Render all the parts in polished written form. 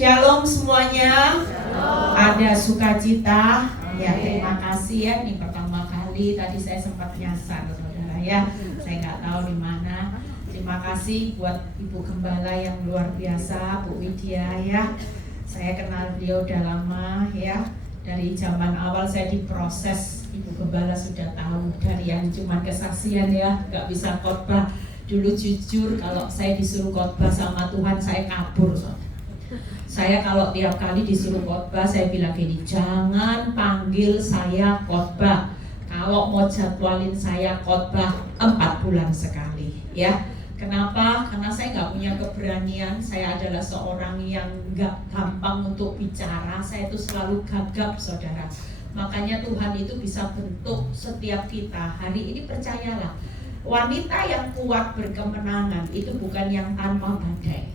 Shalom semuanya. Shalom. Ada sukacita. Ya, terima kasih ya. Ini pertama kali tadi saya sempat nyasar saudara ya. Saya nggak tahu di mana. Terima kasih buat Ibu Gembala yang luar biasa, Bu Widya ya. Saya kenal beliau udah lama ya. Dari zaman awal saya diproses. Ibu Gembala sudah tahu dari yang cuma kesaksian ya, nggak bisa khotbah. Dulu jujur kalau saya disuruh khotbah sama Tuhan saya kabur saudara. Saya kalau tiap kali disuruh khotbah saya bilang gini, jangan panggil saya khotbah. Kalau mau jadwalin saya khotbah 4 bulan sekali ya. Kenapa? Karena saya nggak punya keberanian. Saya adalah seorang yang nggak gampang untuk bicara. Saya itu selalu gagap saudara. Makanya Tuhan itu bisa bentuk setiap kita. Hari ini percayalah, wanita yang kuat berkemenangan itu bukan yang tanpa badai.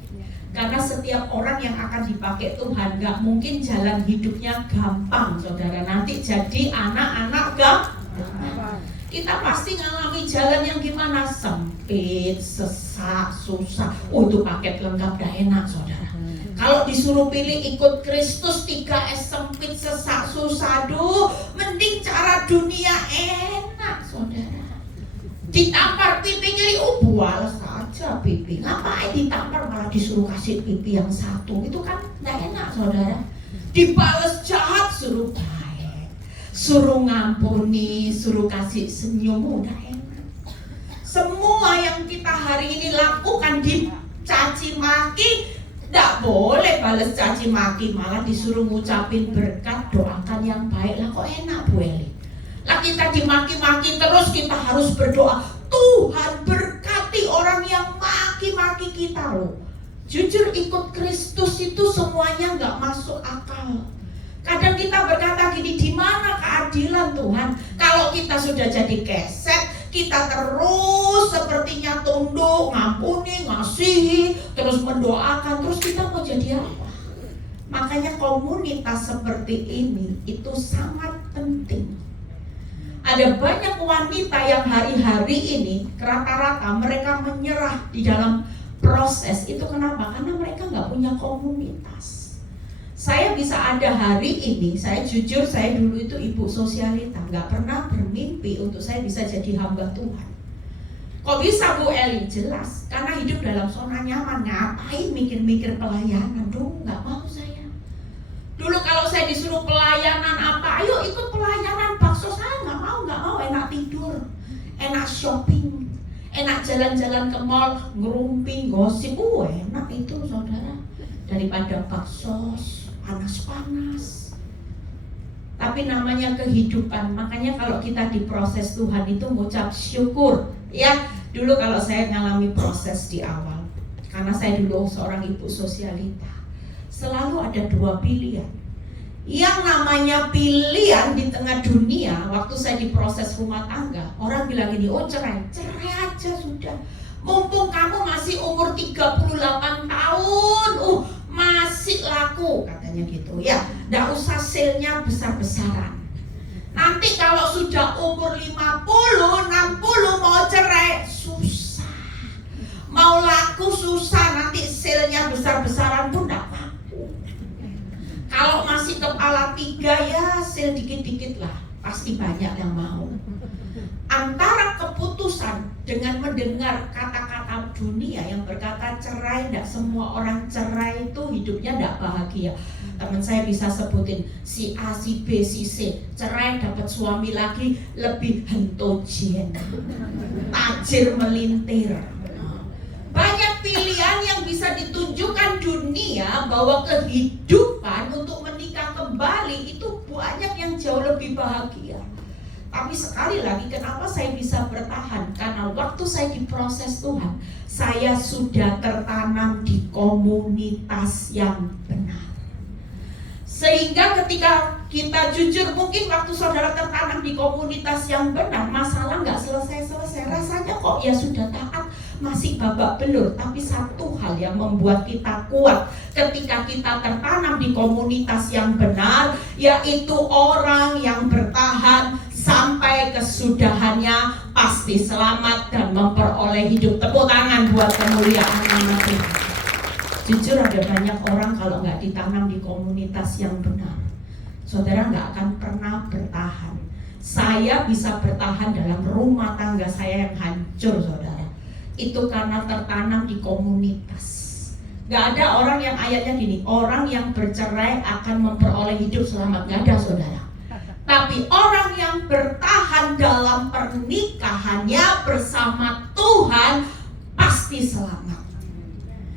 Karena setiap orang yang akan dipakai Tuhan gak mungkin jalan hidupnya gampang saudara. Nanti jadi anak-anak gampang. Kita pasti ngalami jalan yang gimana? Sempit, sesak, susah. Oh itu paket lengkap dah enak saudara. Kalau disuruh pilih ikut Kristus 3S sempit, sesak, susah. Aduh, mending cara dunia enak saudara. Ditampar pipi nyeri, bual saja pipi. Ngapain ditampar malah disuruh kasih pipi yang satu? Itu kan gak enak saudara. Dibales jahat suruh baik, suruh ngampuni, suruh kasih senyum, udah enak. Semua yang kita hari ini lakukan dicaci maki, gak boleh bales caci maki, malah disuruh ngucapin berkat, doakan yang baik. Lah kok enak Bu Eli? Lah kita dimaki-maki terus kita harus berdoa, Tuhan berkati orang yang maki-maki kita loh. Jujur ikut Kristus itu semuanya nggak masuk akal. Kadang kita berkata gini, di mana keadilan Tuhan? Kalau kita sudah jadi keset, kita terus sepertinya tunduk, ngampuni, ngasihi, terus mendoakan, terus kita mau jadi apa? Makanya komunitas seperti ini itu sangat penting. Ada banyak wanita yang hari-hari ini rata-rata mereka menyerah di dalam proses. Itu kenapa? Karena mereka nggak punya komunitas. Saya bisa ada hari ini, saya jujur, saya dulu itu ibu sosialita, nggak pernah bermimpi untuk saya bisa jadi hamba Tuhan. Kok bisa Bu Eli? Jelas, karena hidup dalam zona nyaman. Ngapain mikir-mikir pelayanan? Duh, nggak mau saya. Dulu kalau saya disuruh pelayanan apa, ayo ikut pelayanan bakso, saya nggak mau, enak tidur, enak shopping, enak jalan-jalan ke mall, ngerumpi, gosip, enak itu saudara, daripada bakso panas-panas. Tapi namanya kehidupan, makanya kalau kita diproses Tuhan itu mengucap syukur. Ya, dulu kalau saya ngalami proses di awal, karena saya dulu seorang ibu sosialita, selalu ada 2 pilihan. Yang namanya pilihan di tengah dunia, waktu saya diproses rumah tangga, orang bilang gini, oh cerai aja sudah. Mumpung kamu masih umur 38 tahun, masih laku, katanya gitu ya. Nggak usah sale-nya besar-besaran. Nanti kalau sudah umur 50, 60 mau cerai, susah. Mau laku susah, nanti sale-nya besar-besaran pun nggak laku. Kalau masih kepala 3 ya sel dikit-dikit lah, pasti banyak yang mau. Antara keputusan dengan mendengar kata-kata dunia yang berkata cerai, tidak semua orang cerai itu hidupnya tidak bahagia. Teman saya bisa sebutin si A, si B, si C, cerai dapat suami lagi lebih hentojen, tajir melintir. Banyak pilihan yang bisa ditunjukkan dunia bahwa kehidupan untuk menikah kembali itu banyak yang jauh lebih bahagia. Tapi sekali lagi kenapa saya bisa bertahan? Karena waktu saya diproses Tuhan, saya sudah tertanam di komunitas yang benar. Sehingga ketika kita jujur, mungkin waktu saudara tertanam di komunitas yang benar, masalah nggak selesai-selesai. Rasanya kok ya sudah taat, masih babak belur. Tapi satu hal yang membuat kita kuat ketika kita tertanam di komunitas yang benar, yaitu orang yang bertahan sampai kesudahannya pasti selamat dan memperoleh hidup. Tepuk tangan buat kemuliaan nama Tuhan. Jujur ada banyak orang kalau nggak ditanam di komunitas yang benar, saudara nggak akan pernah bertahan. Saya bisa bertahan dalam rumah tangga saya yang hancur, saudara. Itu karena tertanam di komunitas. Gak ada orang yang ayatnya gini, orang yang bercerai akan memperoleh hidup selamat. Gak ada, saudara. Tapi orang yang bertahan dalam pernikahannya bersama Tuhan pasti selamat.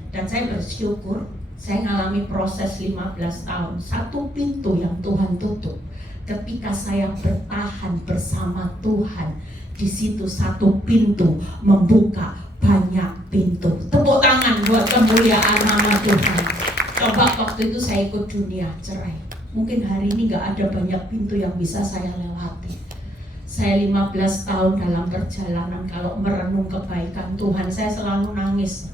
Dan saya bersyukur, saya ngalami proses 15 tahun. Satu pintu yang Tuhan tutup, ketika saya bertahan bersama Tuhan, di situ satu pintu membuka banyak pintu. Tepuk tangan buat kemuliaan nama Tuhan. Coba waktu itu saya ikut dunia cerai, mungkin hari ini gak ada banyak pintu yang bisa saya lewati. Saya 15 tahun dalam perjalanan, kalau merenung kebaikan Tuhan, saya selalu nangis.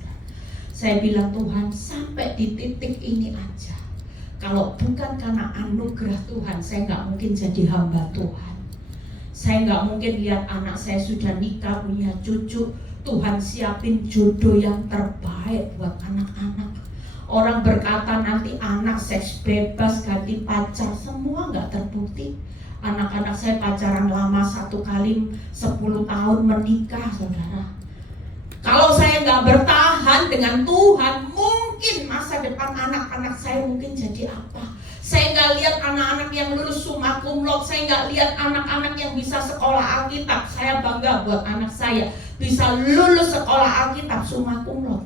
Saya bilang, Tuhan, sampai di titik ini aja, kalau bukan karena anugerah Tuhan, saya gak mungkin jadi hamba Tuhan. Saya gak mungkin lihat anak saya sudah nikah, punya cucu. Tuhan siapin jodoh yang terbaik buat anak-anak. Orang berkata nanti anak seks bebas, ganti pacar, semua gak terbukti. Anak-anak saya pacaran lama 1 kali 10 tahun menikah, saudara. Kalau saya gak bertahan dengan Tuhan, mungkin masa depan anak-anak saya mungkin jadi apa? Saya gak lihat anak-anak yang lulus summa cum laude. Saya gak lihat anak-anak yang bisa sekolah Alkitab. Saya bangga buat anak saya bisa lulus sekolah Alkitab summa cum laude.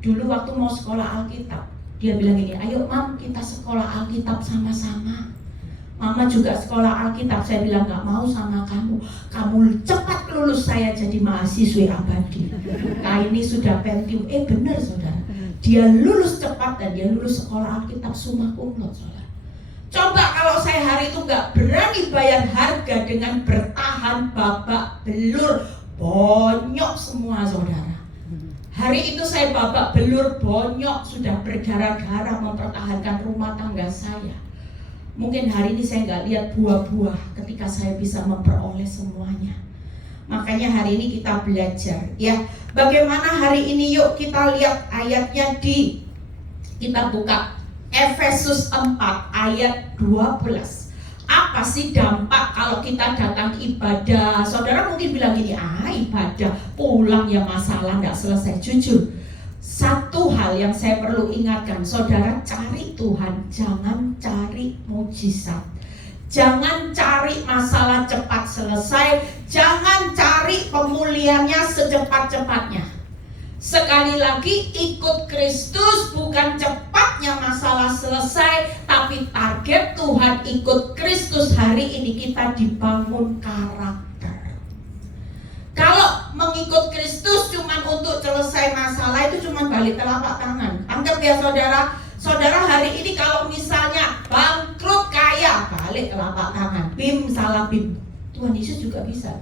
Dulu waktu mau sekolah Alkitab, dia bilang gini, ayo Mam, kita sekolah Alkitab sama-sama. Mama juga sekolah Alkitab. Saya bilang gak mau sama kamu. Kamu cepat lulus, saya jadi mahasiswi abadi. Nah ini sudah Pentium. Benar, saudara. Dia lulus cepat dan dia lulus sekolah Alkitab summa cum laude, saudara. Coba kalau saya hari itu gak berani bayar harga dengan bertahan babak belur, bonyok semua, saudara. Hari itu saya babak belur, bonyok, sudah berdarah-darah mempertahankan rumah tangga saya. Mungkin hari ini saya gak lihat buah-buah ketika saya bisa memperoleh semuanya. Makanya hari ini kita belajar, ya. Bagaimana hari ini, yuk kita lihat ayatnya kita buka Efesus 4 ayat 12. Apa sih dampak kalau kita datang ibadah? Saudara mungkin bilang gini, ibadah pulang ya masalah gak selesai. Jujur, satu hal yang saya perlu ingatkan, saudara, cari Tuhan, jangan cari mujizat. Jangan cari masalah cepat selesai, jangan cari pemulihannya secepat-cepatnya. Sekali lagi, ikut Kristus bukan cepatnya masalah selesai, tapi target Tuhan ikut Kristus hari ini kita dibangun karakter. Kalau mengikut Kristus cuma untuk selesai masalah, itu cuma balik telapak tangan. Anggap ya saudara, saudara hari ini kalau misalnya bangkrut kaya, balik telapak tangan. Bim salah bim. Tuhan Yesus juga bisa.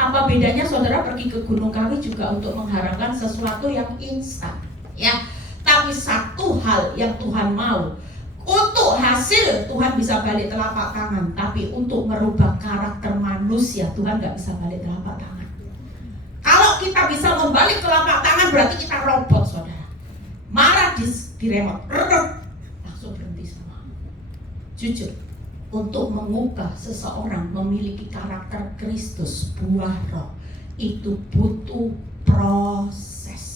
Apa bedanya saudara pergi ke Gunung Kawi juga untuk mengharapkan sesuatu yang instan, ya? Tapi satu hal yang Tuhan mau, untuk hasil Tuhan bisa balik telapak tangan, tapi untuk merubah karakter manusia Tuhan gak bisa balik telapak tangan. Kalau kita bisa membalik telapak tangan berarti kita robot, saudara. Marah di remote, langsung berhenti semua. Jujur, untuk mengubah seseorang memiliki karakter Kristus, buah roh, itu butuh proses.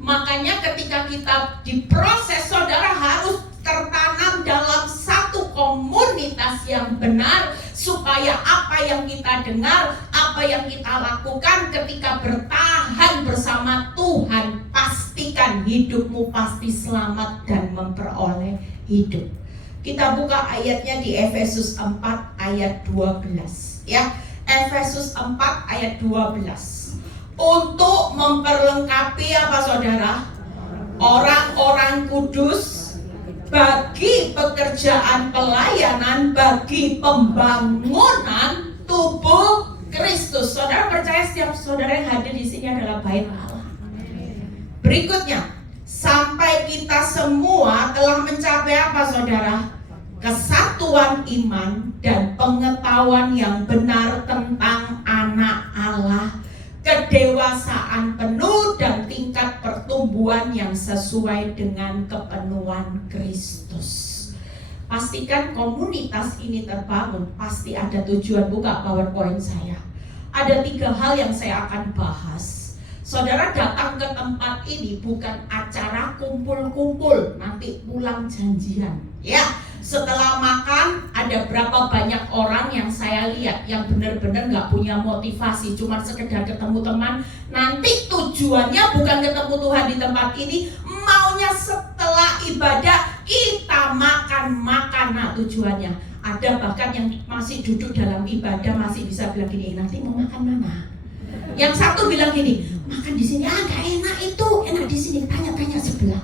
Makanya ketika kita diproses, saudara harus tertanam dalam satu komunitas yang benar, supaya apa yang kita dengar, apa yang kita lakukan ketika bertahan bersama Tuhan, pastikan hidupmu pasti selamat dan memperoleh hidup. Kita buka ayatnya di Efesus 4 ayat 12, ya. Efesus 4 ayat 12. Untuk memperlengkapi apa saudara? Orang-orang kudus bagi pekerjaan pelayanan, bagi pembangunan tubuh Kristus. Saudara percaya setiap saudara yang hadir di sini adalah bait Allah. Berikutnya, sampai kita semua telah mencapai apa saudara? Kesatuan iman dan pengetahuan yang benar tentang anak Allah, kedewasaan penuh dan tingkat tingkat pertumbuhan yang sesuai dengan kepenuhan Kristus. Pastikan komunitas ini terbangun, pasti ada tujuan. Buka PowerPoint saya. Ada 3 hal yang saya akan bahas. Saudara datang ke tempat ini bukan acara kumpul-kumpul, nanti pulang janjian. Ya, setelah makan ada berapa banyak orang yang saya lihat yang benar-benar gak punya motivasi, cuma sekedar ketemu teman. Nanti tujuannya bukan ketemu Tuhan di tempat ini, maunya setelah ibadah kita makan-makan. Nah, tujuannya. Ada bahkan yang masih duduk dalam ibadah masih bisa bilang gini, nanti mau makan mana? Yang satu bilang gini, makan di sini, gak enak itu, enak di sini, tanya-tanya sebelah.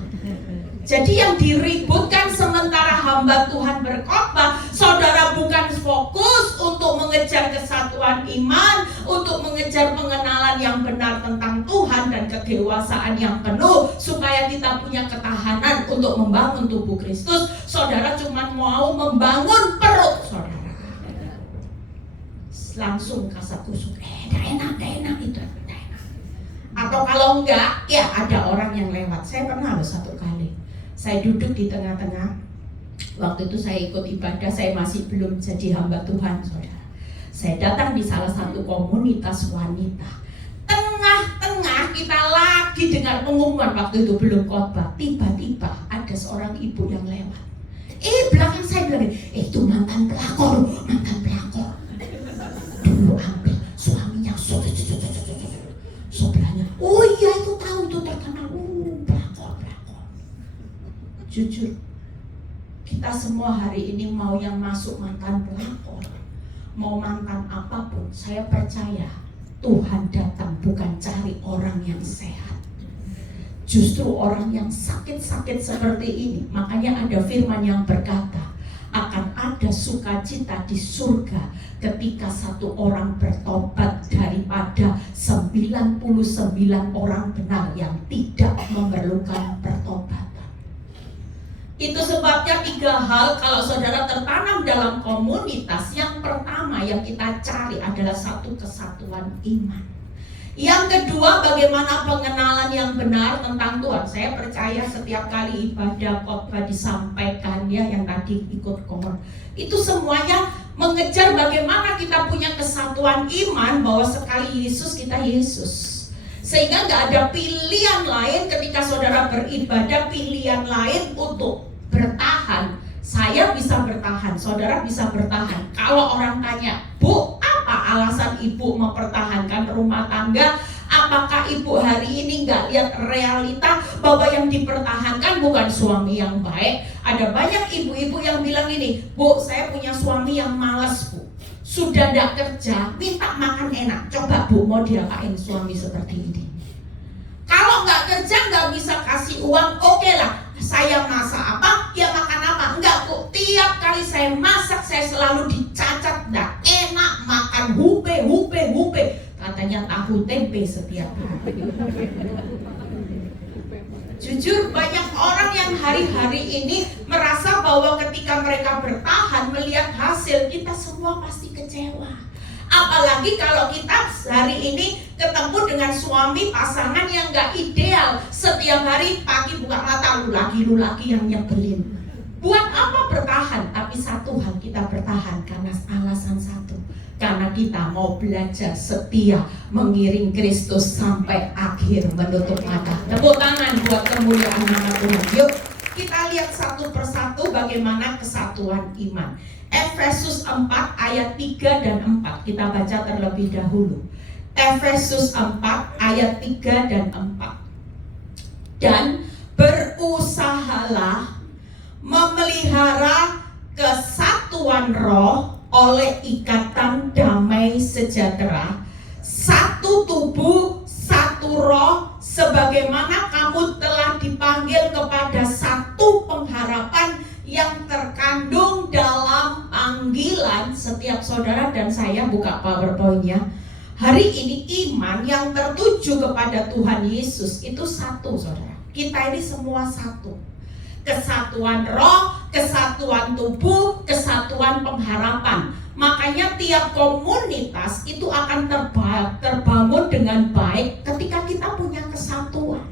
Jadi yang diributkan sementara hamba Tuhan berkhotbah, saudara bukan fokus untuk mengejar kesatuan iman, untuk mengejar pengenalan yang benar tentang Tuhan dan kedewasaan yang penuh, supaya kita punya ketahanan untuk membangun tubuh Kristus. Saudara cuma mau membangun perut saudara. Langsung kasar kusuk, gak enak itu, gak enak. Atau kalau enggak, ya ada orang yang lewat. Saya pernah loh satu kali, saya duduk di tengah-tengah. Waktu itu saya ikut ibadah, saya masih belum jadi hamba Tuhan, saudara. Saya datang di salah satu komunitas wanita. Tengah-tengah kita lagi dengar pengumuman, waktu itu belum khotbah. Tiba-tiba ada seorang ibu yang lewat. Belakang saya bilang, itu mantan pelakor. Dulu ambil suaminya, sebelahnya. Oh iya, itu tahu, itu terkenal. Pelakor. Jujur, kita semua hari ini mau yang masuk mantan pelakor, mau mantan apapun. Saya percaya Tuhan datang bukan cari orang yang sehat, justru orang yang sakit-sakit seperti ini. Makanya ada firman yang berkata, akan ada sukacita di surga ketika satu orang bertobat daripada 99 orang benar yang tidak memerlukan pertobatan. Itu sebabnya 3 hal kalau saudara tertanam dalam komunitas. Yang pertama yang kita cari adalah satu, kesatuan iman. Yang kedua, bagaimana pengenalan yang benar tentang Tuhan. Saya percaya setiap kali ibadah khotbah disampaikan, ya, yang tadi ikut kor, itu semuanya mengejar bagaimana kita punya kesatuan iman, bahwa sekali Yesus kita Yesus. Sehingga gak ada pilihan lain ketika saudara beribadah, pilihan lain untuk bertahan. Saya bisa bertahan, saudara bisa bertahan. Kalau orang tanya, Bu, apa alasan ibu mempertahankan rumah tangga? Apakah ibu hari ini gak lihat realita bahwa yang dipertahankan bukan suami yang baik? Ada banyak ibu-ibu yang bilang ini, Bu, saya punya suami yang malas, Bu. Sudah gak kerja, minta makan enak. Coba Bu, mau diapain suami seperti ini? Kalau gak kerja, gak bisa kasih uang, oke lah. Saya masak apa, dia makan apa? Enggak, Bu, tiap kali saya masak saya selalu dicacat, gak enak, makan hupe. Katanya tahu tempe setiap hari. Jujur, banyak orang yang hari-hari ini merasa bahwa ketika mereka bertahan melihat hasil, kita semua pasti kecewa. Apalagi kalau kita hari ini ketemu dengan suami pasangan yang gak ideal. Setiap hari pagi buka mata, lu laki yang nyebelin. Buat apa bertahan? Tapi satu hal kita bertahan karena alasan satu, karena kita mau belajar setia mengiring Kristus sampai akhir menutup mata. Tepuk tangan buat kemuliaan nama Tuhan. Yuk kita lihat satu persatu bagaimana kesatuan iman. Efesus 4 ayat 3 dan 4 kita baca terlebih dahulu. Efesus 4 ayat 3 dan 4. Dan berusahalah memelihara kesatuan roh oleh ikatan damai sejahtera, satu tubuh, satu roh, sebagaimana kamu telah dipanggil kepada satu pengharapan yang terkandung dalam panggilan. Setiap saudara dan saya buka PowerPoint-nya. Hari ini iman yang tertuju kepada Tuhan Yesus itu satu, saudara. Kita ini semua satu. Kesatuan roh, kesatuan tubuh, kesatuan pengharapan. Makanya tiap komunitas itu akan terbangun dengan baik ketika kita punya kesatuan.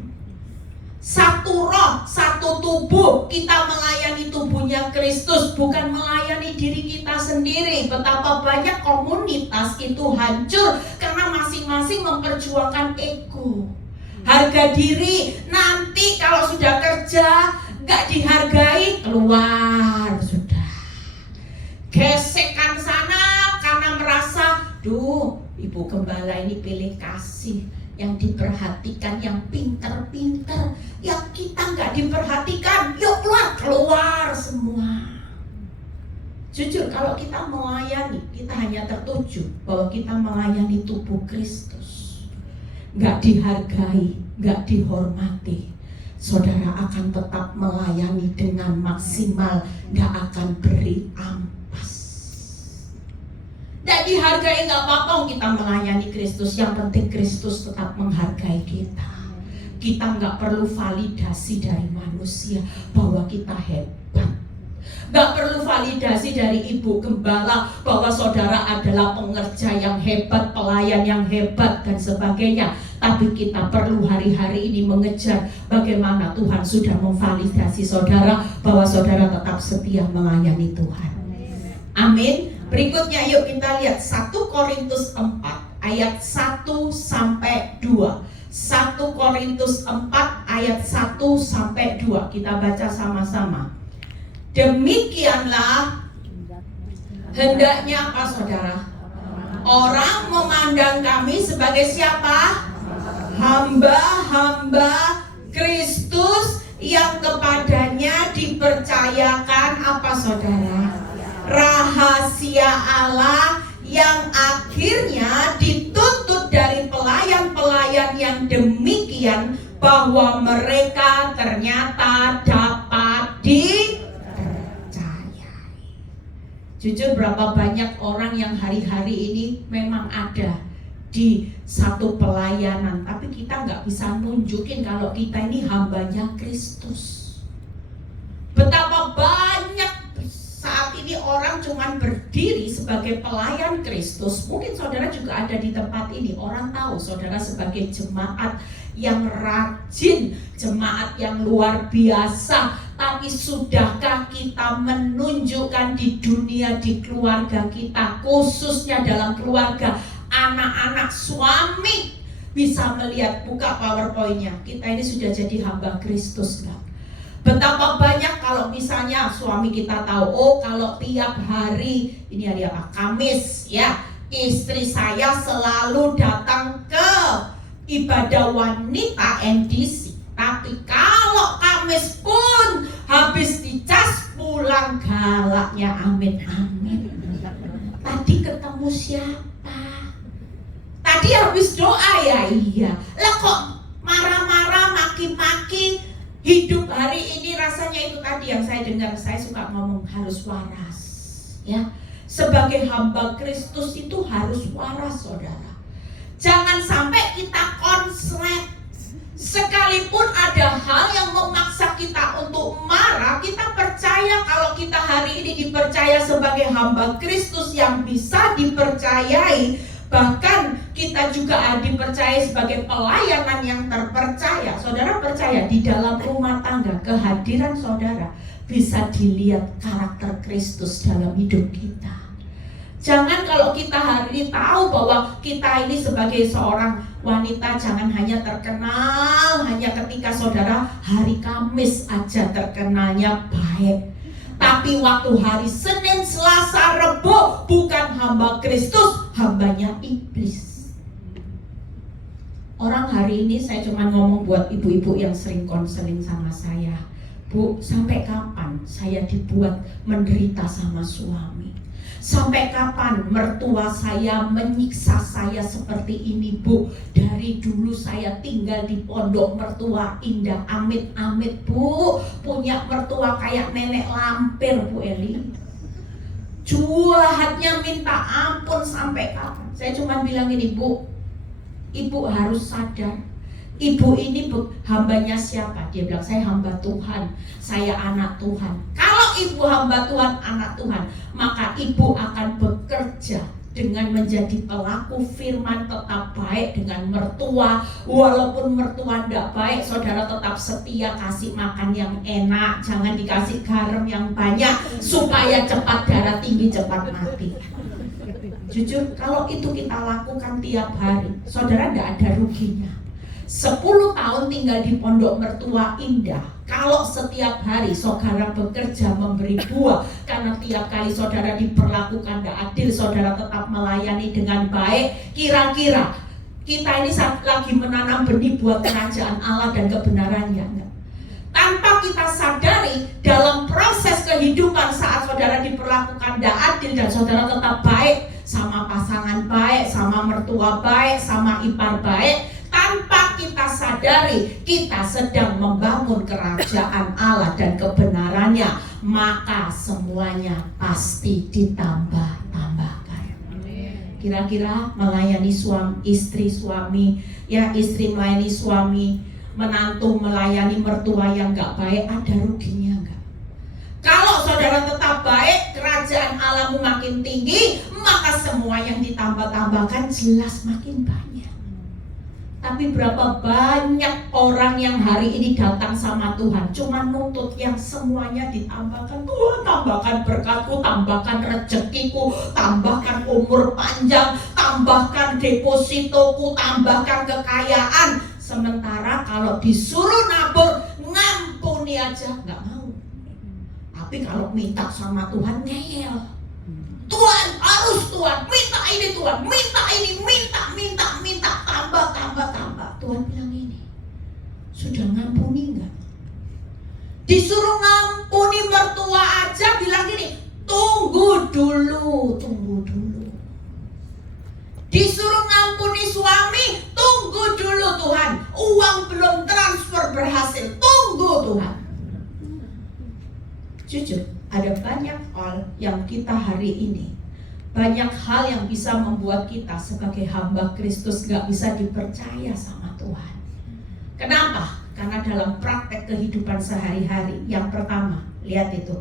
Satu roh, satu tubuh. Kita melayani tubuhnya Kristus, bukan melayani diri kita sendiri. Betapa banyak komunitas itu hancur karena masing-masing memperjuangkan ego, harga diri. Nanti kalau sudah kerja gak dihargai, keluar sudah. Gesekan sana karena merasa, duh, Ibu Gembala ini pilih kasih, yang diperhatikan, yang pinter-pinter. Yang kita nggak diperhatikan, yuk keluar semua. Jujur, kalau kita melayani, kita hanya tertuju bahwa kita melayani tubuh Kristus, nggak dihargai, nggak dihormati, saudara akan tetap melayani dengan maksimal, nggak akan beri ampas. Nggak dihargai nggak apa-apa, kita melayani Kristus. Yang penting Kristus tetap menghargai kita. Kita nggak perlu validasi dari manusia bahwa kita hebat. Nggak perlu validasi dari Ibu Gembala bahwa saudara adalah pengerja yang hebat, pelayan yang hebat, dan sebagainya. Tapi kita perlu hari-hari ini mengejar bagaimana Tuhan sudah memvalidasi saudara bahwa saudara tetap setia melayani Tuhan. Amin. Berikutnya yuk kita lihat 1 Korintus 4 ayat 1 sampai 2. 1 Korintus 4 ayat 1 sampai 2. Kita baca sama-sama. Demikianlah hendaknya apa saudara? Orang memandang kami sebagai siapa? Hamba-hamba Kristus yang kepadanya dipercayakan apa saudara? Rahasia Allah yang akhirnya dituntut dari pelayan-pelayan yang demikian, bahwa mereka ternyata dapat dipercayai. Jujur, berapa banyak orang yang hari-hari ini memang ada di satu pelayanan, tapi kita nggak bisa nunjukin kalau kita ini hambanya Kristus. Betapa banyak saat ini orang cuman berdiri sebagai pelayan Kristus. Mungkin saudara juga ada di tempat ini. Orang tahu saudara sebagai jemaat yang rajin, jemaat yang luar biasa. Tapi sudahkah kita menunjukkan di dunia, di keluarga kita, khususnya dalam keluarga, anak-anak, suami bisa melihat, buka PowerPoint-nya, kita ini sudah jadi hamba Kristus kan? Betapa banyak kalau misalnya suami kita tahu, oh kalau tiap hari, ini hari apa? Kamis ya, istri saya selalu datang ke ibadah wanita NDC. Tapi kalau Kamis pun habis dicas pulang galaknya, amin amin. Tadi ketemu siapa? Tadi habis doa ya, iya. Lah kok marah-marah, maki-maki? Hidup hari ini rasanya itu tadi yang saya dengar. Saya suka ngomong harus waras ya. Sebagai hamba Kristus itu harus waras saudara. Jangan sampai kita konslet. Sekalipun ada hal yang memaksa kita untuk marah, kita percaya kalau kita hari ini dipercaya sebagai hamba Kristus yang bisa dipercayai. Bahkan kita juga dipercaya sebagai pelayanan yang terpercaya. Saudara percaya di dalam rumah tangga, kehadiran saudara bisa dilihat karakter Kristus dalam hidup kita. Jangan kalau kita hari ini tahu bahwa kita ini sebagai seorang wanita, jangan hanya terkenal hanya ketika saudara hari Kamis aja terkenalnya baik. Tapi waktu hari Senin, Selasa, Rebo bukan hamba Kristus, hambanya iblis. Orang hari ini saya cuma ngomong buat ibu-ibu yang sering konseling sama saya. Bu, sampai kapan saya dibuat menderita sama suami? Sampai kapan mertua saya menyiksa saya seperti ini, Bu? Dari dulu saya tinggal di pondok mertua indah, amit-amit, Bu. Punya mertua kayak nenek lampir, Bu Eli. Jahatnya minta ampun sampai kapan? Saya cuma bilang ini, Bu, Ibu harus sadar. Ibu ini hambanya siapa? Dia bilang, saya hamba Tuhan, saya anak Tuhan. Kalau ibu hamba Tuhan, anak Tuhan, maka ibu akan bekerja dengan menjadi pelaku firman, tetap baik dengan mertua. Walaupun mertua tidak baik, saudara tetap setia, kasih makan yang enak, jangan dikasih garam yang banyak supaya cepat darah tinggi, cepat mati. Jujur, kalau itu kita lakukan tiap hari, saudara tidak ada ruginya. 10 tahun tinggal di pondok mertua indah. Kalau setiap hari saudara bekerja memberi buah, karena tiap kali saudara diperlakukan tidak adil, saudara tetap melayani dengan baik, kira-kira kita ini lagi menanam benih buat kerajaan Allah dan kebenarannya enggak? Tanpa kita sadari, dalam proses kehidupan saat saudara diperlakukan tidak adil dan saudara tetap baik, sama pasangan baik, sama mertua baik, sama ipar baik, tanpa kita sadari, kita sedang membangun kerajaan Allah dan kebenarannya, maka semuanya pasti ditambah-tambahkan. Kira-kira melayani istri melayani suami, menantu melayani mertua yang gak baik, ada ruginya enggak? Kalau saudara tetap baik, kerajaan Allahmu makin tinggi, maka semua yang ditambah-tambahkan jelas makin banyak. Tapi berapa banyak orang yang hari ini datang sama Tuhan cuma nuntut yang semuanya ditambahkan. Tuhan, tambahkan berkatku, tambahkan rezekiku, tambahkan umur panjang, tambahkan depositoku, tambahkan kekayaan. Sementara kalau disuruh nabur, ngampuni aja nggak mau. Tapi kalau minta sama Tuhan, ngeyel. Tuhan, harus Tuhan, minta ini Tuhan, minta ini, minta, tambah. Tuhan bilang ini, sudah ngampuni enggak? Disuruh ngampuni mertua aja bilang gini, tunggu dulu. Disuruh ngampuni suami, tunggu dulu Tuhan, uang belum transfer berhasil, tunggu Tuhan. Jujur, ada banyak hal yang kita hari ini, banyak hal yang bisa membuat kita sebagai hamba Kristus gak bisa dipercaya sama Tuhan. Kenapa? Karena dalam praktek kehidupan sehari-hari, yang pertama, lihat itu,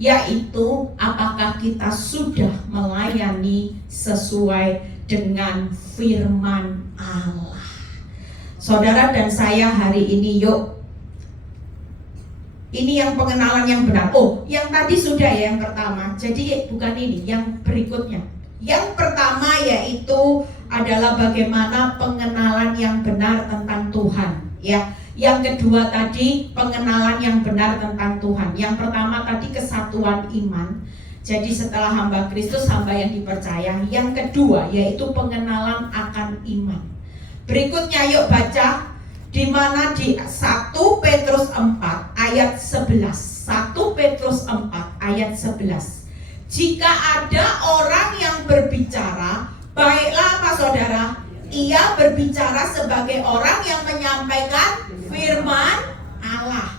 yaitu apakah kita sudah melayani sesuai dengan firman Allah. Saudara dan saya hari ini, yuk, ini yang pengenalan yang benar. Oh, yang tadi sudah ya, yang pertama. Jadi bukan ini, yang berikutnya. Yang pertama yaitu adalah bagaimana pengenalan yang benar tentang Tuhan, ya. Yang kedua tadi pengenalan yang benar tentang Tuhan. Yang pertama tadi kesatuan iman. Jadi setelah hamba Kristus, hamba yang dipercaya. Yang kedua yaitu pengenalan akan iman. Berikutnya yuk baca, di mana di 1 Petrus 4 ayat 11. 1 Petrus 4 ayat 11. Jika ada orang yang berbicara, baiklah apa saudara? Ia berbicara sebagai orang yang menyampaikan firman Allah.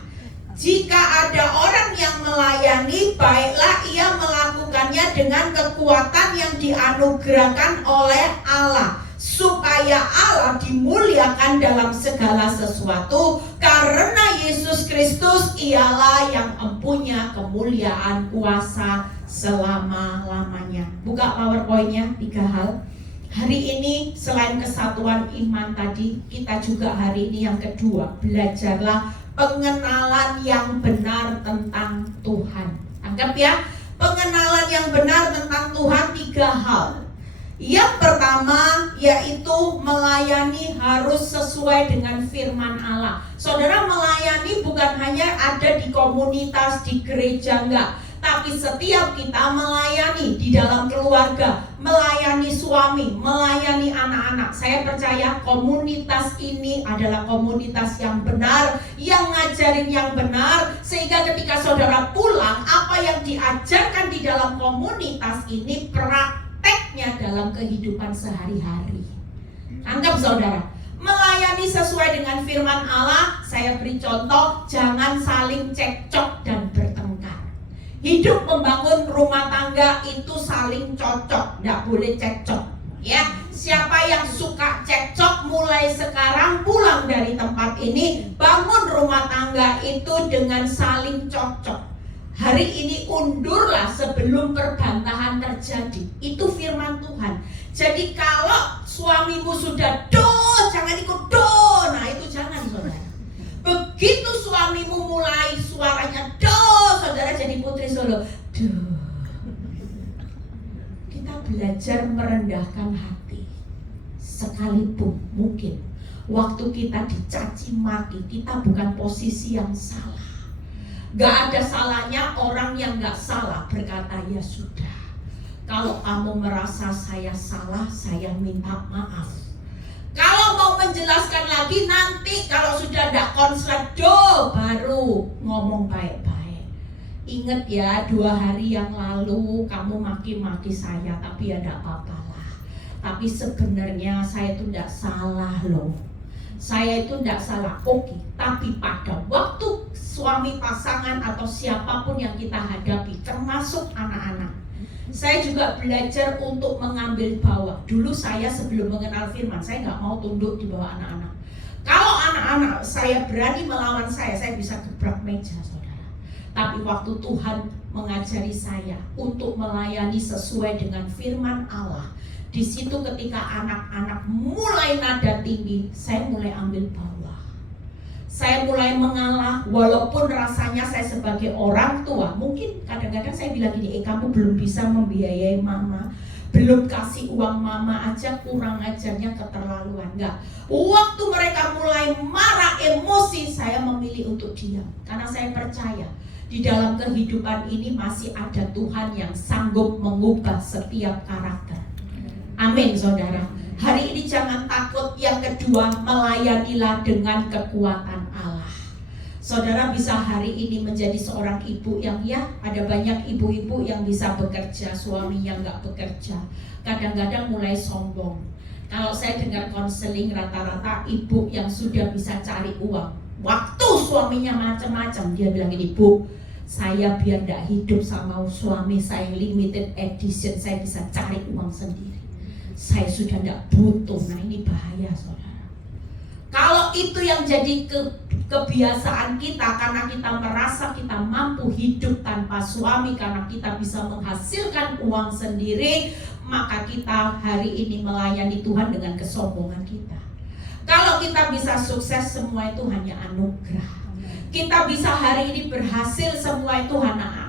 Jika ada orang yang melayani, baiklah ia melakukannya dengan kekuatan yang dianugerahkan oleh Allah, supaya Allah dimuliakan dalam segala sesuatu, karena Yesus Kristus ialah yang mempunyai kemuliaan kuasa selama-lamanya. Buka PowerPoint-nya, 3 hal. Hari ini selain kesatuan iman tadi, kita juga hari ini yang kedua, belajarlah pengenalan yang benar tentang Tuhan. Anggap ya, pengenalan yang benar tentang Tuhan 3 hal. Yang pertama yaitu melayani harus sesuai dengan firman Allah. Saudara, melayani bukan hanya ada di komunitas, di gereja, enggak. Tapi setiap kita melayani di dalam keluarga, melayani suami, melayani anak-anak. Saya percaya komunitas ini adalah komunitas yang benar, yang ngajarin yang benar, sehingga ketika saudara pulang, apa yang diajarkan di dalam komunitas ini prakteknya dalam kehidupan sehari-hari. Anggap saudara, melayani sesuai dengan firman Allah. Saya beri contoh, jangan saling cekcok dan bertengkar. Hidup membangun rumah tangga itu saling cocok, tidak boleh cekcok. Ya, siapa yang suka cekcok, mulai sekarang pulang dari tempat ini, bangun rumah tangga itu dengan saling cocok. Hari ini undurlah sebelum perbantahan terjadi. Itu firman Tuhan. Jadi kalau suamimu sudah jangan ikut nah itu jangan, saudara. Begitu suamimu mulai suaranya saudara jadi putri Solo. Kita belajar merendahkan hati. Sekalipun mungkin waktu kita dicaci maki, kita bukan posisi yang salah. Gak ada salahnya orang yang gak salah berkata, ya sudah, kalau kamu merasa saya salah, saya minta maaf. Kalau mau menjelaskan lagi nanti kalau sudah ada konslet baru ngomong baik-baik. Ingat ya, 2 hari yang lalu kamu maki-maki saya, tapi ya tidak apa-apa lah. Tapi sebenarnya saya itu tidak salah loh. Saya itu tidak salah, oke. Tapi pada waktu suami pasangan atau siapapun yang kita hadapi, termasuk anak-anak, saya juga belajar untuk mengambil bawah. Dulu saya sebelum mengenal firman, saya nggak mau tunduk di bawah anak-anak. Kalau anak-anak saya berani melawan saya bisa gebrak meja, saudara. Tapi waktu Tuhan mengajari saya untuk melayani sesuai dengan firman Allah, di situ ketika anak-anak mulai nada tinggi, saya mulai ambil bawah. Saya mulai mengalah, walaupun rasanya saya sebagai orang tua, mungkin kadang-kadang saya bilang gini, kamu belum bisa membiayai mama, belum kasih uang mama aja, kurang ajarnya keterlaluan. Enggak, waktu mereka mulai marah, emosi, saya memilih untuk diam. Karena saya percaya, di dalam kehidupan ini masih ada Tuhan yang sanggup mengubah setiap karakter. Amin, saudara. Hari ini jangan takut. Yang kedua, melayanilah dengan kekuatan Allah. Saudara bisa hari ini menjadi seorang ibu yang ada banyak ibu-ibu yang bisa bekerja, suaminya nggak bekerja. Kadang-kadang mulai sombong. Kalau saya dengar konseling rata-rata ibu yang sudah bisa cari uang, waktu suaminya macam-macam, dia bilang gini, Bu, saya biar nggak hidup sama suami saya limited edition, saya bisa cari uang sendiri. Saya sudah tidak butuh. Nah ini bahaya, saudara. Kalau itu yang jadi kebiasaan kita, karena kita merasa kita mampu hidup tanpa suami, karena kita bisa menghasilkan uang sendiri, maka kita hari ini melayani Tuhan dengan kesombongan kita. Kalau kita bisa sukses, semua itu hanya anugerah. Kita bisa hari ini berhasil, semua itu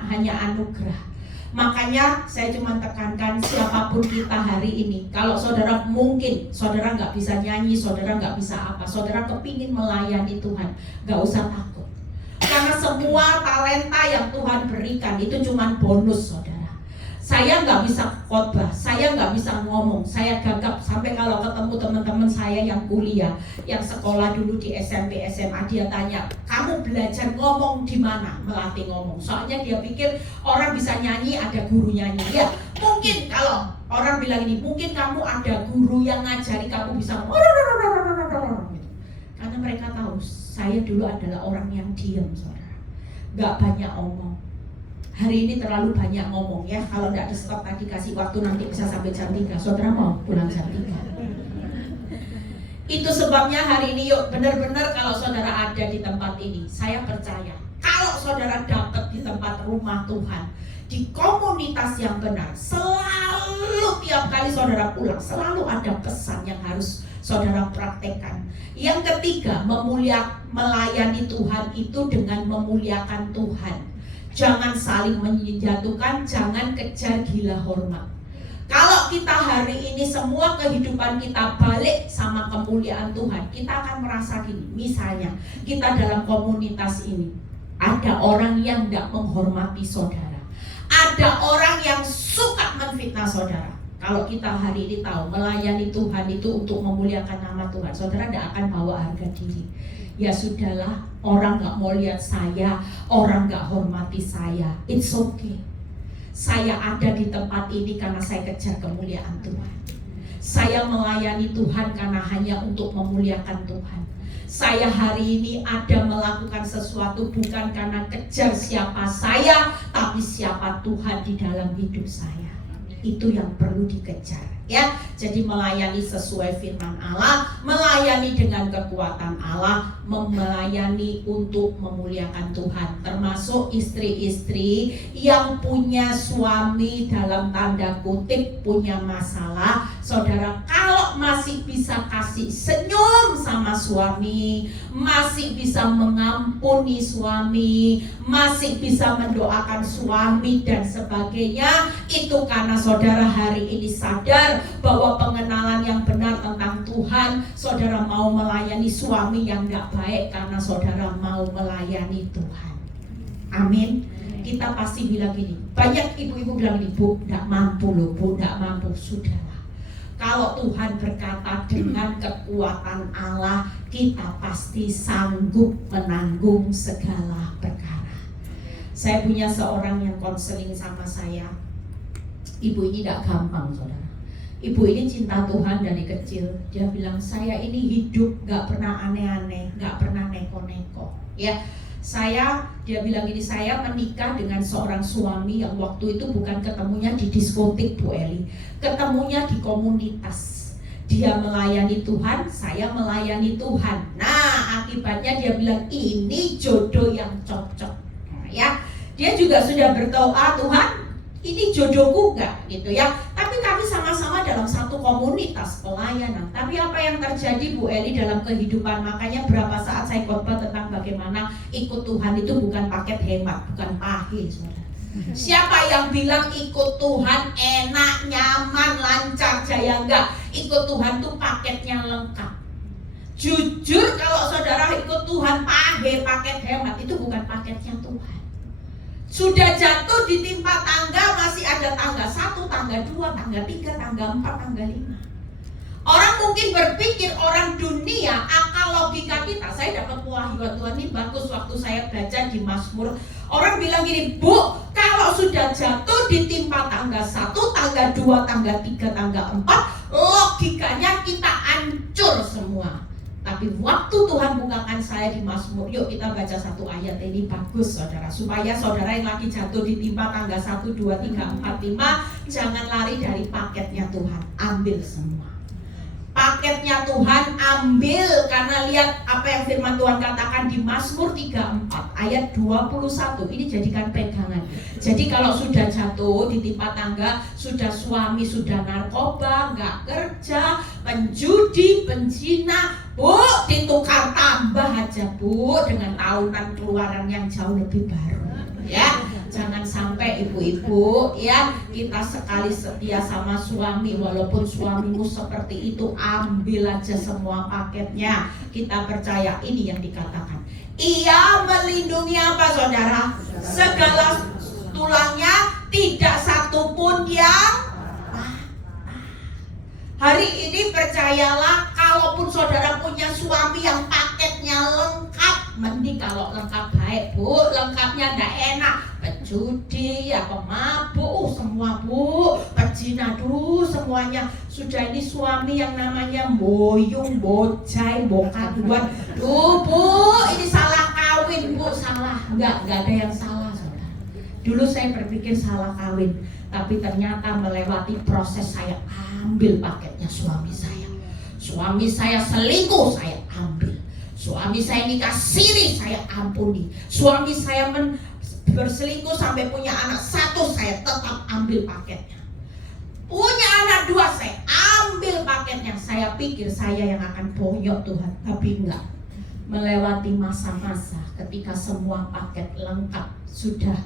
hanya anugerah. Makanya saya cuma tekankan siapapun kita hari ini, kalau saudara mungkin saudara nggak bisa nyanyi, saudara nggak bisa apa, saudara kepingin melayani Tuhan, nggak usah takut. Karena semua talenta yang Tuhan berikan itu cuma bonus, saudara. Saya nggak bisa khotbah, saya nggak bisa ngomong, saya gagap. Sampai kalau ketemu teman-teman saya yang kuliah, yang sekolah dulu di SMP, SMA, dia tanya, kamu belajar ngomong di mana? Melatih ngomong. Soalnya dia pikir orang bisa nyanyi, ada guru nyanyi. Ya, mungkin kalau orang bilang ini, mungkin kamu ada guru yang ngajari kamu bisa ngomong. Karena mereka tahu, saya dulu adalah orang yang diam, saudara. Nggak banyak omong. Hari ini terlalu banyak ngomong ya. Kalau tidak di stop tadi kasih waktu nanti bisa sampai jam 3. Saudara mau pulang jam 3. Itu sebabnya hari ini yuk benar-benar kalau saudara ada di tempat ini, saya percaya kalau saudara dapat di tempat rumah Tuhan, di komunitas yang benar, selalu tiap kali saudara pulang, selalu ada pesan yang harus saudara praktekkan. Yang ketiga, melayani Tuhan itu dengan memuliakan Tuhan. Jangan saling menjatuhkan, jangan kejar gila hormat. Kalau kita hari ini semua kehidupan kita balik sama kemuliaan Tuhan, kita akan merasa gini. Misalnya kita dalam komunitas ini, ada orang yang tidak menghormati saudara, ada orang yang suka menfitnah saudara. Kalau kita hari ini tahu melayani Tuhan itu untuk memuliakan nama Tuhan, saudara tidak akan bawa harga diri. Ya sudahlah, orang gak mau lihat saya, orang gak hormati saya, it's okay. Saya ada di tempat ini karena saya kejar kemuliaan Tuhan. Saya melayani Tuhan karena hanya untuk memuliakan Tuhan. Saya hari ini ada melakukan sesuatu bukan karena kejar siapa saya, tapi siapa Tuhan di dalam hidup saya. Itu yang perlu dikejar. ya. Jadi melayani sesuai firman Allah, melayani dengan kekuatan Allah, melayani untuk memuliakan Tuhan. Termasuk istri-istri yang punya suami dalam tanda kutip punya masalah. Saudara, kalau masih bisa kasih senyum sama suami, masih bisa mengampuni suami, masih bisa mendoakan suami dan sebagainya, itu karena saudara hari ini sadar bahwa pengenalan yang benar tentang Tuhan. Saudara mau melayani suami yang gak baik karena saudara mau melayani Tuhan. Amin. Kita pasti bilang gini, banyak ibu-ibu bilang gini, Bu, gak mampu loh, Bu, gak mampu. Sudahlah, kalau Tuhan berkata dengan kekuatan Allah, kita pasti sanggup menanggung segala perkara. Saya punya seorang yang konseling sama saya. Ibu ini gak gampang, saudara. Ibu ini cinta Tuhan dari kecil. Dia bilang, saya ini hidup gak pernah aneh-aneh, gak pernah neko-neko. Ya, dia bilang gini, saya menikah dengan seorang suami yang waktu itu bukan ketemunya di diskotik, Bu Eli, ketemunya di komunitas. Dia melayani Tuhan, saya melayani Tuhan. Nah, akibatnya dia bilang ini jodoh yang cocok. Nah, ya, dia juga sudah berdoa, Tuhan, ini jodohku gak gitu ya. Tapi kami sama-sama dalam satu komunitas pelayanan. Tapi apa yang terjadi, Bu Eli, dalam kehidupan? Makanya berapa saat saya khotbah tentang bagaimana ikut Tuhan itu bukan paket hemat, bukan pahit, saudara. Siapa yang bilang ikut Tuhan enak, nyaman, lancar, jaya? Enggak. Ikut Tuhan tuh paketnya lengkap. Jujur, kalau saudara ikut Tuhan paket hemat, itu bukan paketnya Tuhan. Sudah jatuh ditimpa tangga, masih ada tangga 1, tangga 2, tangga 3, tangga 4, tangga 5. Orang mungkin berpikir, orang dunia, akal logika kita. Saya dapat pewahyuan Tuhan ini bagus waktu saya belajar di Mazmur. Orang bilang gini, Bu, kalau sudah jatuh ditimpa tangga 1, tangga 2, tangga 3, tangga 4, logikanya kita hancur semua. Tapi waktu Tuhan bukakan saya di Mazmur, yuk kita baca satu ayat ini, bagus saudara, supaya saudara yang lagi jatuh ditimpa tangga 1, 2, 3, 4, 5, jangan lari dari paketnya Tuhan. Ambil semua paketnya Tuhan, ambil. Karena lihat apa yang firman Tuhan katakan di Mazmur 34 ayat 21. Ini jadikan pegangan. Jadi kalau sudah jatuh ditimpa tangga, sudah suami sudah narkoba, nggak kerja, penjudi, penjina, Bu, ditukar tambah aja, Bu, dengan tahunan keluaran yang jauh lebih baru. Ya, jangan sampai ibu-ibu ya, kita sekali setia sama suami, walaupun suamimu seperti itu, ambil aja semua paketnya. Kita percaya ini yang dikatakan. Ia melindungi apa, saudara? Segala tulangnya, tidak satu pun yang patah. Hari ini percayalah, kalaupun saudara punya suami yang paketnya lengkap, mending kalau lengkap baik, Bu, lengkapnya gak enak, penjudi, ya pemabuk, semua, Bu, pezina, semuanya. Sudah ini suami yang namanya boyung, bocai, bokaduan, Bu, ini salah kawin, Bu, salah. Enggak ada yang salah, saudara. Dulu saya berpikir salah kawin, tapi ternyata melewati proses, saya ambil paketnya suami saya. Suami saya selingkuh, saya ambil. Suami saya nikah siri, saya ampuni. Suami saya berselingkuh sampai punya anak 1, saya tetap ambil paketnya. Punya anak 2, saya ambil paketnya. Saya pikir saya yang akan bonyok Tuhan, tapi enggak. Melewati masa-masa ketika semua paket lengkap sudah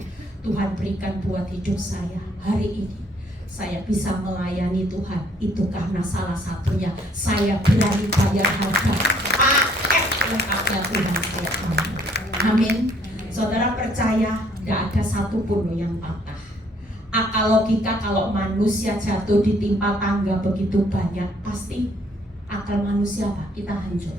Tuhan berikan buat hidup saya. Hari ini saya bisa melayani Tuhan. Itu karena salah satunya saya berani bayar harga paket lengkapnya Tuhan saya ambil. Amin. Saudara percaya, tidak ada satupun yang patah. Akal logika kalau manusia jatuh ditimpa tangga begitu banyak, pasti akal manusia apa? Kita hancur.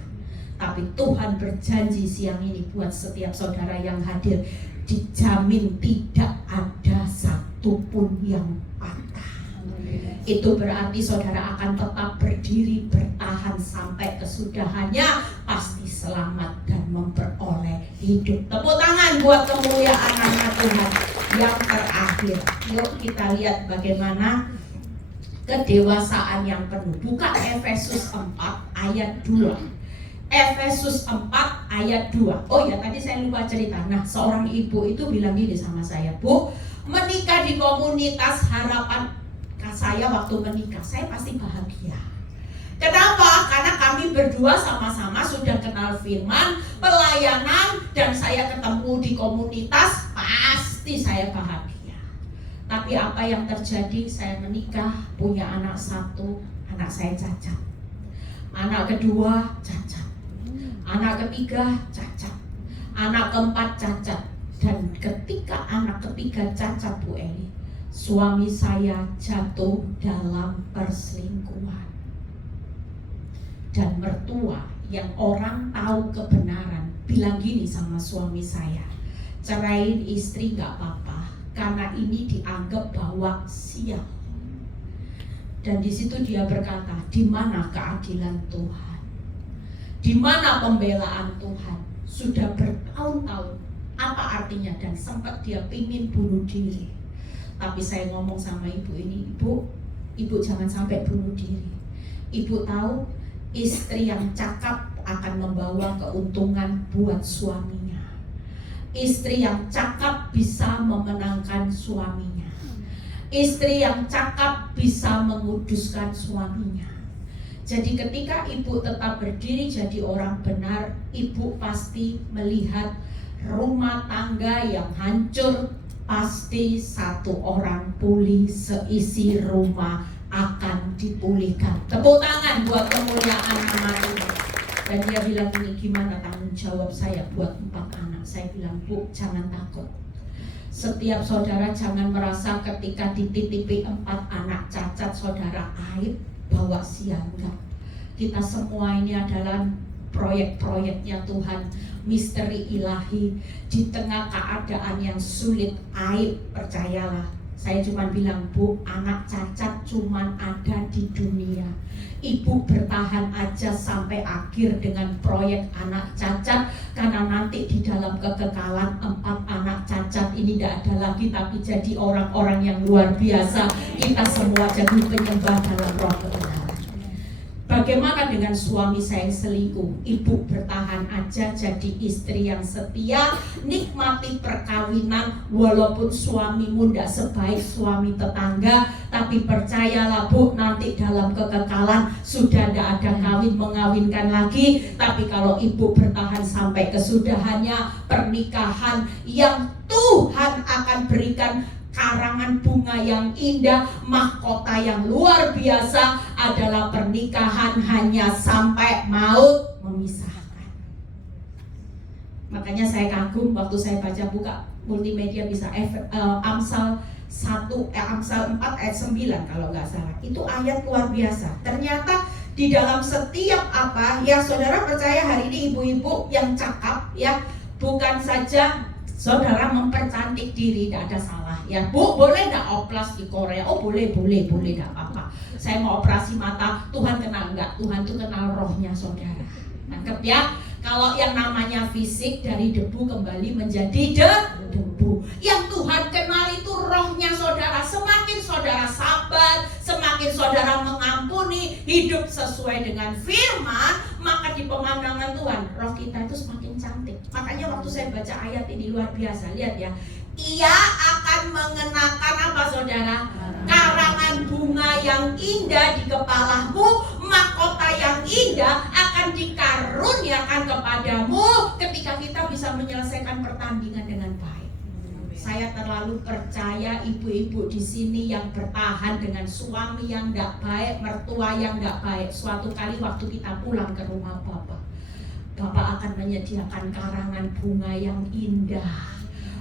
Tapi Tuhan berjanji siang ini buat setiap saudara yang hadir, dijamin tidak ada satupun yang patah. Itu berarti saudara akan tetap berdiri, bertahan sampai kesudahannya, pasti selamat dan memperoleh hidup. Tepuk tangan buat kemuliaan anak Tuhan. Yang terakhir, yuk kita lihat bagaimana kedewasaan yang penuh. Buka Efesus 4 ayat 2. Efesus 4 ayat 2. Oh ya, tadi saya lupa cerita. Nah, seorang ibu itu bilang gini sama saya, Bu, menikah di komunitas harapan saya waktu menikah, saya pasti bahagia. Kenapa? Karena kami berdua sama-sama sudah kenal firman, pelayanan, dan saya ketemu di komunitas, pasti saya bahagia. Tapi apa yang terjadi? Saya menikah, punya anak satu, anak saya cacat. Anak kedua cacat. Anak ketiga cacat. Anak keempat cacat. Dan ketika anak ketiga cacat, Bu Eli, suami saya jatuh dalam perselingkuhan. Dan mertua yang orang tahu kebenaran bilang gini sama suami saya, ceraiin istri gak apa-apa, karena ini dianggap bahwa sial. Dan di situ dia berkata, di mana keadilan Tuhan? Di mana pembelaan Tuhan? Sudah bertahun-tahun. Apa artinya? Dan sempat dia pingin bunuh diri. Tapi saya ngomong sama ibu ini, ibu jangan sampai bunuh diri. Ibu tahu istri yang cakap akan membawa keuntungan buat suaminya. Istri yang cakap bisa memenangkan suaminya. Istri yang cakap bisa menguduskan suaminya. Jadi ketika ibu tetap berdiri jadi orang benar, ibu pasti melihat rumah tangga yang hancur, pasti satu orang pulih, seisi rumah akan dipulihkan. Tepuk tangan buat kemuliaan nama Tuhan. Dan dia bilang ini, gimana tanggung jawab saya buat 4 anak? Saya bilang, Bu, jangan takut. Setiap saudara jangan merasa ketika dititipi 4 anak cacat saudara aib, bawa sial. Enggak. Kita semua ini adalah proyek-proyeknya Tuhan, misteri ilahi. Di tengah keadaan yang sulit, aib, percayalah. Saya cuma bilang, Bu, anak cacat cuma ada di dunia. Ibu bertahan aja sampai akhir dengan proyek anak cacat, karena nanti di dalam kekekalan 4 anak cacat ini tidak ada lagi, tapi jadi orang-orang yang luar biasa. Kita semua jadi penyembah dalam roh kebenaran. Bagaimana dengan suami saya yang selingkuh? Ibu bertahan aja jadi istri yang setia, nikmati perkawinan walaupun suamimu tidak sebaik suami tetangga, tapi percayalah Bu, nanti dalam kekekalan sudah tidak ada kawin mengawinkan lagi. Tapi kalau ibu bertahan sampai kesudahannya, pernikahan yang Tuhan akan berikan karangan bunga yang indah, mahkota yang luar biasa adalah pernikahan hanya sampai maut memisahkan. Makanya saya kagum waktu saya buka multimedia bisa Amsal 4 ayat 9 kalau nggak salah. Itu ayat luar biasa. Ternyata di dalam setiap ya saudara percaya hari ini ibu-ibu yang cakap ya, bukan saja saudara mempercantik diri, tidak ada salah ya. Bu, boleh nggak oplas di Korea? Oh boleh, nggak apa-apa. Saya mau operasi mata, Tuhan kenal nggak? Tuhan tuh kenal rohnya saudara. Tangkep ya? Kalau yang namanya fisik dari debu kembali menjadi debu. Yang Tuhan kenal itu rohnya saudara. Semakin saudara sabar, semakin saudara mengampuni, hidup sesuai dengan firman, maka di pemandangan Tuhan roh kita itu semakin cantik. Makanya waktu saya baca ayat ini luar biasa. Lihat ya, ia akan mengenakan apa saudara? Karangan bunga yang indah di kepalamu, mahkota yang indah akan dikaruniakan kepadamu ketika kita bisa menyelesaikan pertandingan dengan baik. Saya terlalu percaya ibu-ibu di sini yang bertahan dengan suami yang tidak baik, mertua yang tidak baik. Suatu kali waktu kita pulang ke rumah Bapak akan menyediakan karangan bunga yang indah,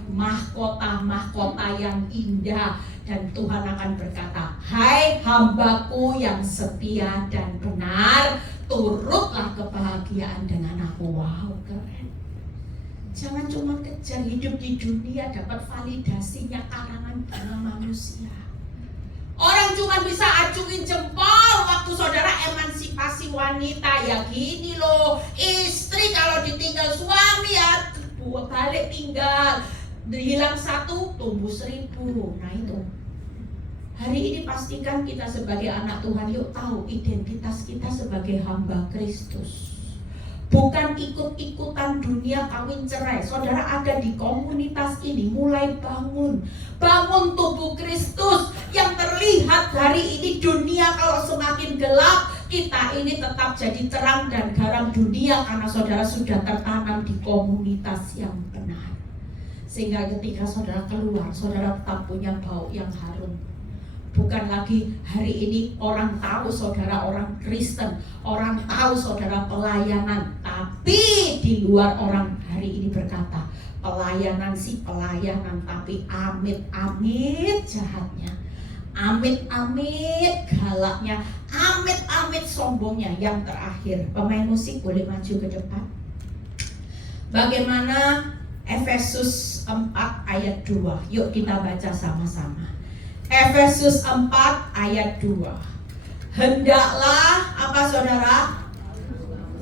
mahkota yang indah, dan Tuhan akan berkata, hai hambaku yang setia dan benar, turutlah kebahagiaan dengan aku. Wow, keren. Jangan cuma kejar hidup di dunia dapat validasinya karangan bunga manusia. Orang cuma bisa acungin jempol waktu saudara emansipasi wanita. Ya gini loh, istri kalau ditinggal suami ya balik tinggal, hilang 1 tumbuh 1000. Nah itu Hari ini pastikan kita sebagai anak Tuhan, yuk tahu identitas kita sebagai hamba Kristus. Bukan ikut-ikutan dunia kawin cerai. Saudara ada di komunitas ini, mulai bangun tubuh Kristus yang terlihat hari ini. Dunia kalau semakin gelap, kita ini tetap jadi terang dan garam dunia, karena saudara sudah tertanam di komunitas yang benar. Sehingga ketika saudara keluar, saudara tetap punya bau yang harum. Bukan lagi hari ini orang tahu saudara orang Kristen, orang tahu saudara pelayanan, tapi di luar orang hari ini berkata, pelayanan sih pelayanan, tapi amit-amit jahatnya, amit-amit galaknya, amit-amit sombongnya. Yang terakhir, pemain musik boleh maju ke depan. Bagaimana Efesus 4 ayat 2, yuk kita baca sama-sama. Efesus 4 ayat 2. Hendaklah apa saudara?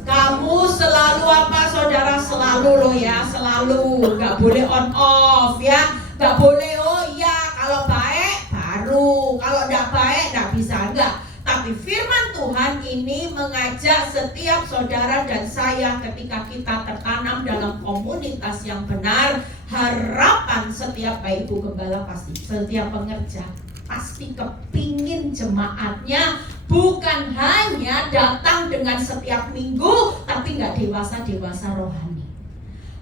Kamu selalu apa saudara? Selalu loh ya, selalu. Gak boleh on off ya. Gak boleh oh ya kalau baik baru, kalau gak baik gak bisa, enggak. Tapi firman Tuhan ini mengajak setiap saudara dan saya ketika kita tertanam dalam komunitas yang benar. Harapan setiap Bapak Ibu Gembala pasti, setiap pengerja pasti kepingin jemaatnya bukan hanya datang dengan setiap minggu, tapi gak dewasa-dewasa rohani.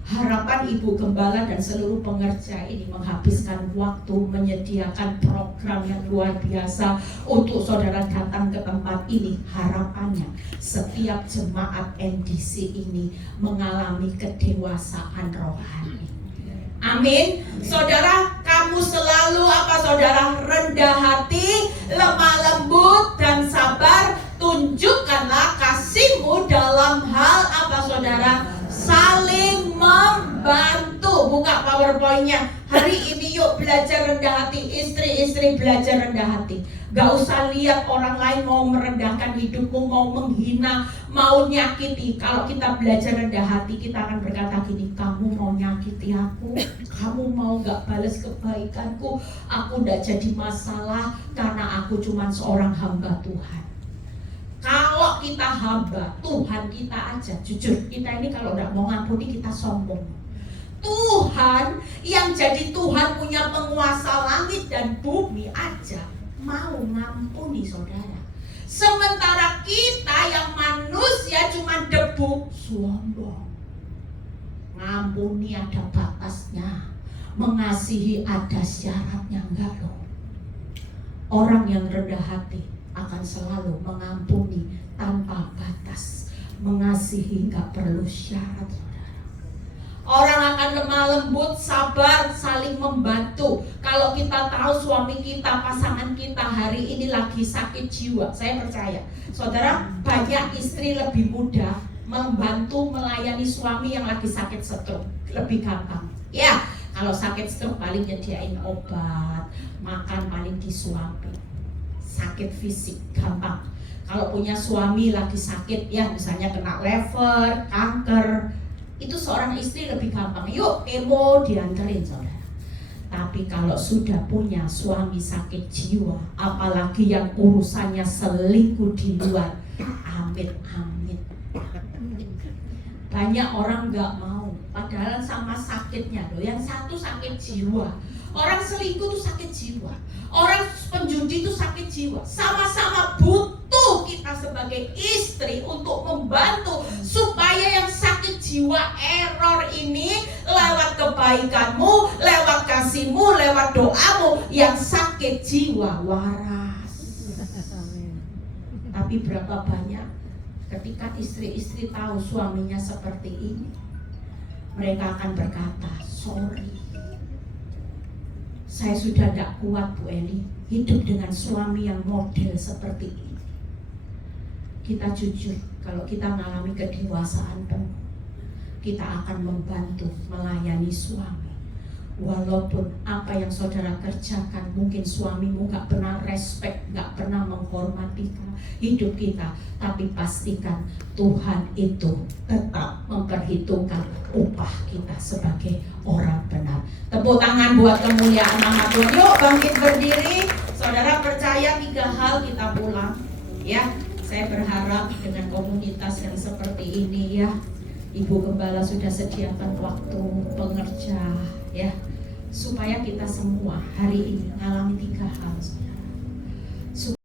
Harapan Ibu Gembala dan seluruh pengerja ini menghabiskan waktu menyediakan program yang luar biasa untuk saudara datang ke tempat ini. Harapannya setiap jemaat NDC ini mengalami kedewasaan rohani. Amin. Saudara, kamu selalu apa saudara? Rendah hati, lemah lembut dan sabar. Tunjukkanlah kasihmu dalam hal apa saudara? Saling membantu. Buka PowerPoint-nya. Hari ini yuk belajar rendah hati. Istri-istri belajar rendah hati. Gak usah lihat orang lain mau merendahkan hidupmu, mau menghina, mau nyakiti. Kalau kita belajar rendah hati, kita akan berkata gini, kamu mau nyakiti aku, kamu mau gak balas kebaikanku, aku gak jadi masalah karena aku cuma seorang hamba Tuhan. Kalau kita hamba Tuhan kita aja, jujur kita ini kalau gak mau ngampuni kita sombong. Tuhan yang jadi Tuhan punya penguasa langit dan bumi aja mau ngampuni saudara. Sementara kita yang manusia cuma debu, sombong. Ngampuni ada batasnya, mengasihi ada syaratnya, enggak loh. Orang yang rendah hati akan selalu mengampuni tanpa batas, mengasihi enggak perlu syarat. Orang akan lemah lembut, sabar, saling membantu. Kalau kita tahu suami kita, pasangan kita hari ini lagi sakit jiwa, saya percaya saudara, banyak istri lebih mudah membantu melayani suami yang lagi sakit stroke. Lebih gampang. Ya, kalau sakit stroke paling nyediain obat, makan paling disuapin. Sakit fisik gampang. Kalau punya suami lagi sakit, ya misalnya kena lever, kanker, itu seorang istri lebih gampang. Yuk kemo dianterin saudara. Tapi kalau sudah punya suami sakit jiwa, apalagi yang urusannya selingkuh di luar, amit-amit. Banyak orang gak mau, padahal sama sakitnya loh. Yang satu sakit jiwa, orang selingkuh itu sakit jiwa, orang penjudi itu sakit jiwa. Sama-sama butuh kita sebagai istri untuk membantu supaya yang sakit jiwa error ini lewat kebaikanmu, lewat kasihmu, lewat doamu, yang sakit jiwa waras. Tapi berapa banyak ketika istri-istri tahu suaminya seperti ini, mereka akan berkata, sorry, saya sudah tidak kuat Bu Eli hidup dengan suami yang model seperti ini. Kita jujur, kalau kita mengalami kedewasaan penuh, kita akan membantu melayani suami. Walaupun apa yang saudara kerjakan, mungkin suamimu gak pernah respect, gak pernah menghormati hidup kita, tapi pastikan Tuhan itu tetap memperhitungkan upah kita sebagai orang benar. Tepuk tangan buat kemuliaan nama Tuhan. Yuk bangkit berdiri. Saudara percaya 3 hal kita pulang, ya. Saya berharap dengan komunitas yang seperti ini, ya, Ibu Gembala sudah sediakan waktu pengerja, ya, supaya kita semua hari ini mengalami 3 hal, saudara.